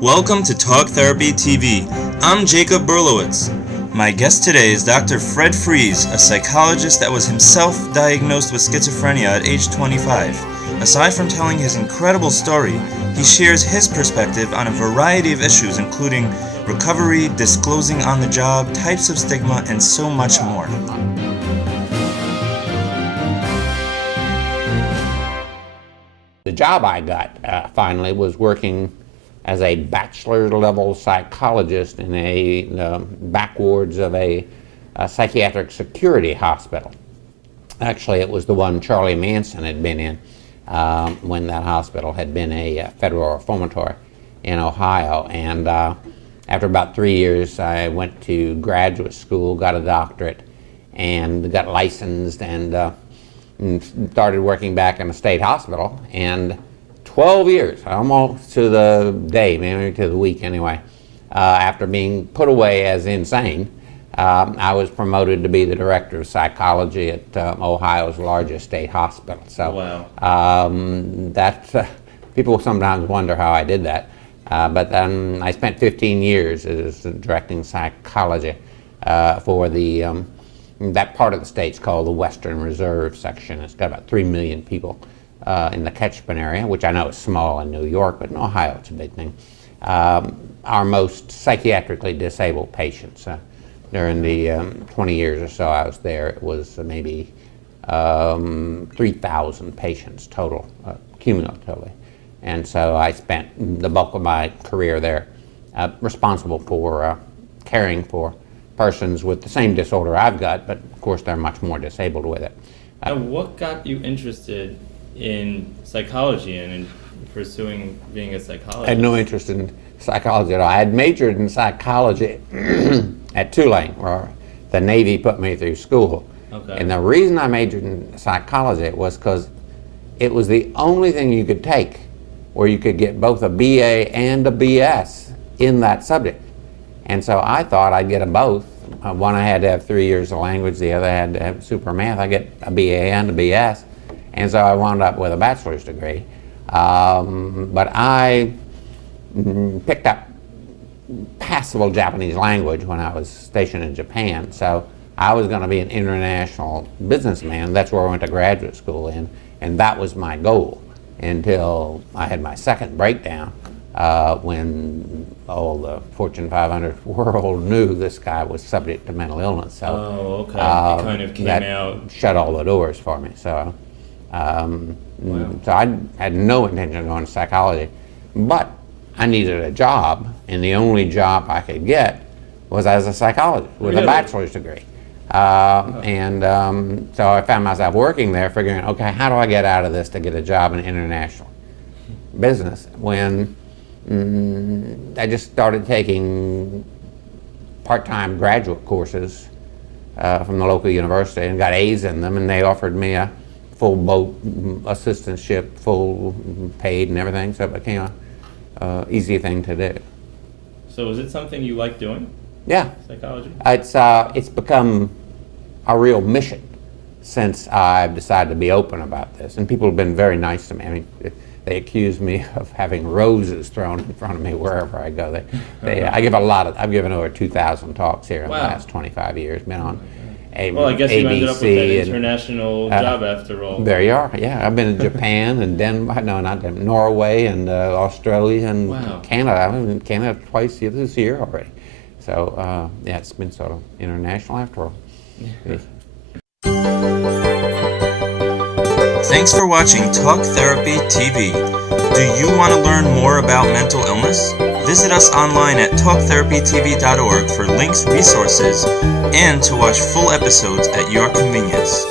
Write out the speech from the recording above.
Welcome to Talk Therapy TV. I'm Jacob Berlowitz. My guest today is Dr. Fred Frese, a psychologist that was himself diagnosed with schizophrenia at age 25. Aside from telling his incredible story, he shares his perspective on a variety of issues including recovery, disclosing on the job, types of stigma, and so much more. The job I got finally was working as a bachelor-level psychologist in the backwards of a psychiatric security hospital. Actually, it was the one Charlie Manson had been in when that hospital had been a federal reformatory in Ohio. And after about 3 years, I went to graduate school, got a doctorate, and got licensed and started working back in a state hospital. And 12 years, almost to the day, maybe to the week anyway, after being put away as insane, I was promoted to be the director of psychology at Ohio's largest state hospital. So wow. People sometimes wonder how I did that. But then I spent 15 years as directing psychology for that part of the state's called the Western Reserve section. It's got about 3 million people in the catchment area, which I know is small in New York, but in Ohio it's a big thing. Our most psychiatrically disabled patients. During the 20 years or so I was there, it was maybe 3,000 patients total, cumulatively. And so I spent the bulk of my career there responsible for caring for persons with the same disorder I've got, but of course they're much more disabled with it. And what got you interested in psychology and in pursuing being a psychologist? I had no interest in psychology at all. I had majored in psychology at Tulane, where the Navy put me through school. Okay. And the reason I majored in psychology was because it was the only thing you could take where you could get both a BA and a BS in that subject. And so I thought I'd get them both. One I had to have 3 years of language, the other had to have super math. I get a BA and a BS. And so I wound up with a bachelor's degree. But I picked up passable Japanese language when I was stationed in Japan. So I was going to be an international businessman. That's where I went to graduate school in. And that was my goal until I had my second breakdown when all the Fortune 500 world knew this guy was subject to mental illness. So, it kind of came out. Shut all the doors for me. So, so I had no intention of going to psychology, but I needed a job, and the only job I could get was as a psychologist with a bachelor's degree. So I found myself working there figuring, okay, how do I get out of this to get a job in international business when I just started taking part-time graduate courses from the local university and got A's in them, and they offered me a full boat assistantship, full paid and everything, so it became a easy thing to do. So is it something you like doing? Yeah. Psychology? It's become a real mission since I've decided to be open about this, and people have been very nice to me. I mean, they accuse me of having roses thrown in front of me wherever I go. I've given over 2,000 talks here in the last 25 years, been on well, I guess ABC, you ended up with an international job after all. There you are. Yeah, I've been in Japan and Denmark. No, not Denmark. Norway and Australia and Canada. I've been in Canada twice this year already. So it's been sort of international after all. Thanks for watching Talk Therapy TV. Do you want to learn more about mental illness? Visit us online at talktherapytv.org for links, resources, and to watch full episodes at your convenience.